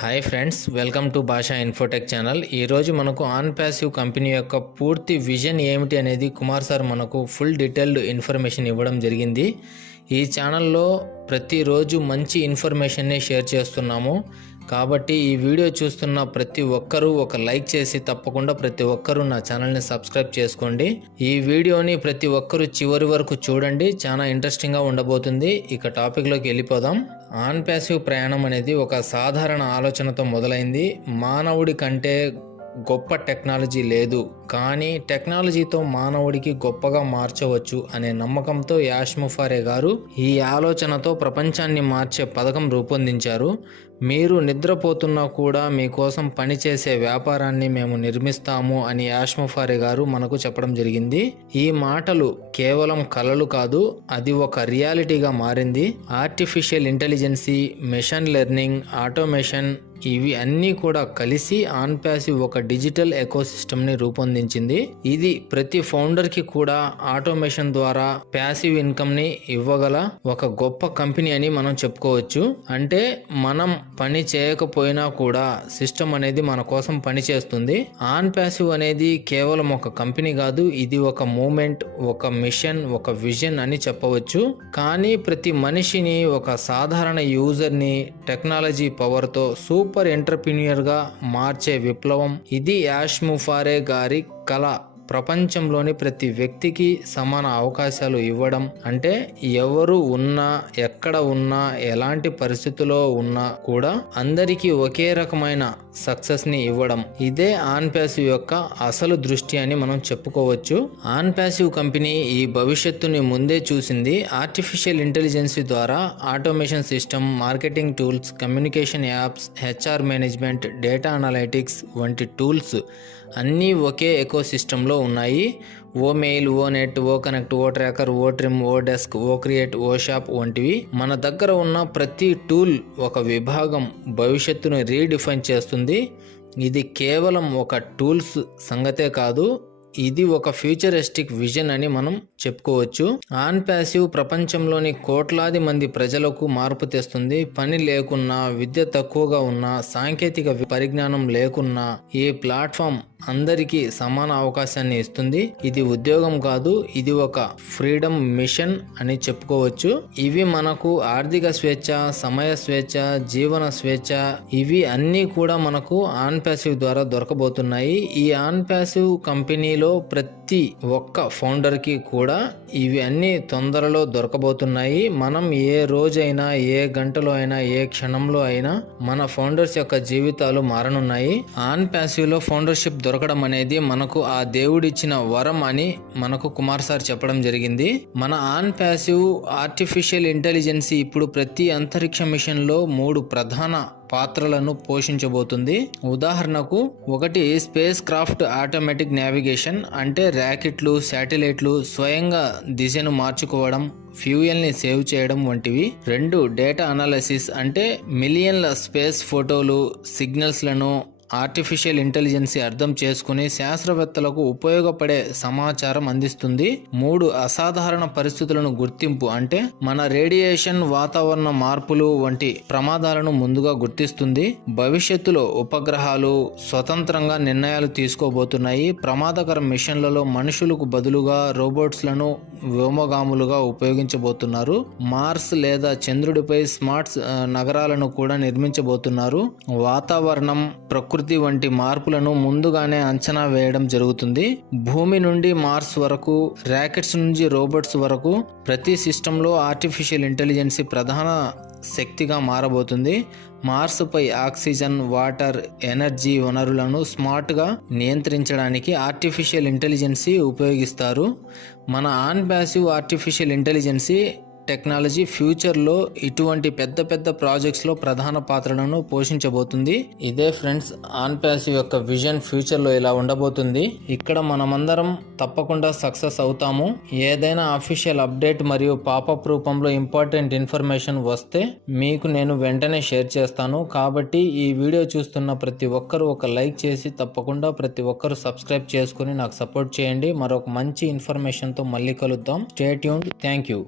Hi friends, welcome to భాషా Infotech channel. ఈరోజు మనకు ఆన్ ప్యాసివ్ కంపెనీ యొక్క పూర్తి విజన్ ఏమిటి అనేది కుమార్ సార్ మనకు ఫుల్ డీటెయిల్డ్ ఇన్ఫర్మేషన్ ఇవ్వడం జరిగింది. ఈ ఛానల్లో ప్రతిరోజు మంచి ఇన్ఫర్మేషన్ని షేర్ చేస్తున్నాము. కాబట్టి ఈ వీడియో చూస్తున్న ప్రతి ఒక్కరూ ఒక లైక్ చేసి తప్పకుండా ప్రతి ఒక్కరూ నా ఛానల్ని సబ్స్క్రైబ్ చేసుకోండి. ఈ వీడియోని ప్రతి ఒక్కరూ చివరి వరకు చూడండి, చాలా ఇంట్రెస్టింగ్గా ఉండబోతుంది. ఇక టాపిక్లోకి వెళ్ళిపోదాం. ఆన్ ప్యాసివ్ ప్రయాణం అనేది ఒక సాధారణ ఆలోచనతో మొదలైంది. మానవుడి కంటే గొప్ప టెక్నాలజీ లేదు, కానీ టెక్నాలజీతో మానవుడికి గొప్పగా మార్చవచ్చు అనే నమ్మకంతో యాష్ ముఫారే గారు ఈ ఆలోచనతో ప్రపంచాన్ని మార్చే పథకం రూపొందించారు. మీరు నిద్రపోతున్నా కూడా మీకోసం పనిచేసే వ్యాపారాన్ని మేము నిర్మిస్తాము అని యాష్ ముఫారే గారు మనకు చెప్పడం జరిగింది. ఈ మాటలు కేవలం కలలు కాదు, అది ఒక రియాలిటీగా మారింది. Artificial intelligence, machine learning, automation ఇవి అన్నీ కూడా కలిసి ఆన్ ప్యాసివ్ ఒక డిజిటల్ ఎకోసిస్టమ్ని రూపొందించింది. ఇది ప్రతి ఫౌండర్కి కూడా ఆటోమేషన్ ద్వారా ప్యాసివ్ ఇన్కమ్ని ఇవ్వగల ఒక గొప్ప కంపెనీ అని మనం చెప్పుకోవచ్చు. అంటే మనం పని చేయకపోయినా కూడా సిస్టమ్ అనేది మన కోసం పని చేస్తుంది. ఆన్ ప్యాసివ్ అనేది కేవలం ఒక కంపెనీ కాదు, ఇది ఒక మూమెంట్, ఒక మిషన్, ఒక విజన్ అని చెప్పవచ్చు. కానీ ప్రతి మనిషిని, ఒక సాధారణ యూజర్ని టెక్నాలజీ పవర్తో సూపర్ ఎంటర్ప్రీనియర్గా మార్చే విప్లవం ఇది యాష్ ముఫారే గారి కళ. ప్రపంచంలోని ప్రతి వ్యక్తికి సమాన అవకాశాలు ఇవ్వడం అంటే ఎవరు ఉన్నా, ఎక్కడ ఉన్నా, ఎలాంటి పరిస్థితుల్లో ఉన్నా కూడా అందరికీ ఒకే రకమైన సక్సెస్ని ఇవ్వడం. ఇదే ఆన్ ప్యాసివ్ యొక్క అసలు దృష్టి అని మనం చెప్పుకోవచ్చు. ఆన్ ప్యాసివ్ కంపెనీ ఈ భవిష్యత్తుని ముందే చూసింది. ఆర్టిఫిషియల్ ఇంటెలిజెన్స్ ద్వారా automation system, marketing tools, communication apps, HR management, data analytics వంటి టూల్స్ అన్నీ ఒకే ఎకో సిస్టంలో ఉన్నాయి. ఓ మెయిల్, ఓ నెట్, ఓ కనెక్ట్, ఓ ట్రాకర్, ఓ ట్రిమ్, ఓ డెస్క్, ఓ క్రియేట్, ఓ షాప్ వంటివి. మన దగ్గర ఉన్న ప్రతి టూల్ ఒక విభాగం భవిష్యత్తును రీడిఫైన్ చేస్తుంది. ఇది కేవలం ఒక టూల్స్ సంగతే కాదు, ఇది ఒక ఫ్యూచరిస్టిక్ విజన్ అని మనం చెప్పుకోవచ్చు. ఆన్ ప్యాసివ్ ప్రపంచంలోని కోట్లాది మంది ప్రజలకు మార్పు తెస్తుంది. పని లేకున్నా, విద్య తక్కువగా ఉన్నా, సాంకేతిక పరిజ్ఞానం లేకున్నా ఈ ప్లాట్ఫామ్ అందరికీ సమాన అవకాశాన్ని ఇస్తుంది. ఇది ఉద్యోగం కాదు, ఇది ఒక ఫ్రీడమ్ మిషన్ అని చెప్పుకోవచ్చు. ఇవి మనకు ఆర్థిక స్వేచ్ఛ, సమయ స్వేచ్ఛ, జీవన స్వేచ్ఛ ఇవి అన్నీ కూడా మనకు ఆన్ ప్యాసివ్ ద్వారా దొరకబోతున్నాయి. ఈ ఆన్ ప్యాసివ్ కంపెనీలో ప్రతి ఒక్క ఫౌండర్కి కూడా ఇవి అన్నీ తొందరలో దొరకబోతున్నాయి. మనం ఏ రోజైనా, ఏ గంటలో అయినా, ఏ క్షణంలో అయినా మన ఫౌండర్స్ యొక్క జీవితాలు మారనున్నాయి. ఆన్ ప్యాసివ్ లో ఫౌండర్షిప్ దొరకడం అనేది మనకు ఆ దేవుడిచ్చిన వరం అని మనకు కుమార్ సార్ చెప్పడం జరిగింది. మన ఆన్ ప్యాసివ్ ఆర్టిఫిషియల్ ఇంటెలిజెన్స్ ఇప్పుడు ప్రతి అంతరిక్ష మిషన్ లో 3 ప్రధాన పాత్రలను పోషించబోతుంది. ఉదాహరణకు, ఒకటి స్పేస్ క్రాఫ్ట్ ఆటోమేటిక్ నావిగేషన్ అంటే ర్యాకెట్లు, శాటిలైట్లు స్వయంగా దిశను మార్చుకోవడం, ఫ్యూయల్ని సేవ్ చేయడం వంటివి. 2 డేటా అనాలిసిస్ అంటే మిలియన్ల స్పేస్ ఫోటోలు, సిగ్నల్స్లను ఆర్టిఫిషియల్ ఇంటెలిజెన్స్ అర్థం చేసుకుని శాస్త్రవేత్తలకు ఉపయోగపడే సమాచారం అందిస్తుంది. 3 అసాధారణ పరిస్థితులను గుర్తింపు అంటే మన రేడియేషన్, వాతావరణ మార్పులు వంటి ప్రమాదాలను ముందుగా గుర్తిస్తుంది. భవిష్యత్తులో ఉపగ్రహాలు స్వతంత్రంగా నిర్ణయాలు తీసుకోబోతున్నాయి. ప్రమాదకర మిషన్లలో మనుషులకు బదులుగా రోబోట్స్లను వ్యోమగాములుగా ఉపయోగించబోతున్నారు. మార్స్ లేదా చంద్రుడిపై స్మార్ట్ నగరాలను కూడా నిర్మించబోతున్నారు. వాతావరణం, ప్రకృతి వంటి మార్పులను ముందుగానే అంచనా వేయడం జరుగుతుంది. భూమి నుండి మార్స్ వరకు, రాకెట్స్ నుంచి రోబోట్స్ వరకు ప్రతి సిస్టంలో ఆర్టిఫిషియల్ ఇంటెలిజెన్స్ ప్రధాన శక్తిగా మారబోతుంది. మార్స్ పై ఆక్సిజన్, వాటర్, ఎనర్జీ వనరులను స్మార్ట్గా నియంత్రించడానికి ఆర్టిఫిషియల్ ఇంటెలిజెన్స్ ఉపయోగిస్తారు. మన on passive artificial intelligence technology ఫ్యూచర్లో ఇటువంటి పెద్ద పెద్ద ప్రాజెక్ట్స్లో ప్రధాన పాత్రలను పోషించబోతుంది. ఇదే ఫ్రెండ్స్ ఆన్ ప్యాసివ్ యొక్క విజన్ ఫ్యూచర్లో ఇలా ఉండబోతుంది. ఇక్కడ మనమందరం తప్పకుండా సక్సెస్ అవుతాము. ఏదైనా అఫీషియల్ అప్డేట్ మరియు పాపప్ రూపంలో ఇంపార్టెంట్ ఇన్ఫర్మేషన్ వస్తే మీకు నేను వెంటనే షేర్ చేస్తాను. కాబట్టి ఈ వీడియో చూస్తున్న ప్రతి ఒక్కరూ ఒక లైక్ చేసి తప్పకుండా ప్రతి ఒక్కరూ సబ్స్క్రైబ్ చేసుకుని నాకు సపోర్ట్ చేయండి. మరొక మంచి ఇన్ఫర్మేషన్తో మళ్ళీ కలుద్దాం. Stay tuned. Thank you.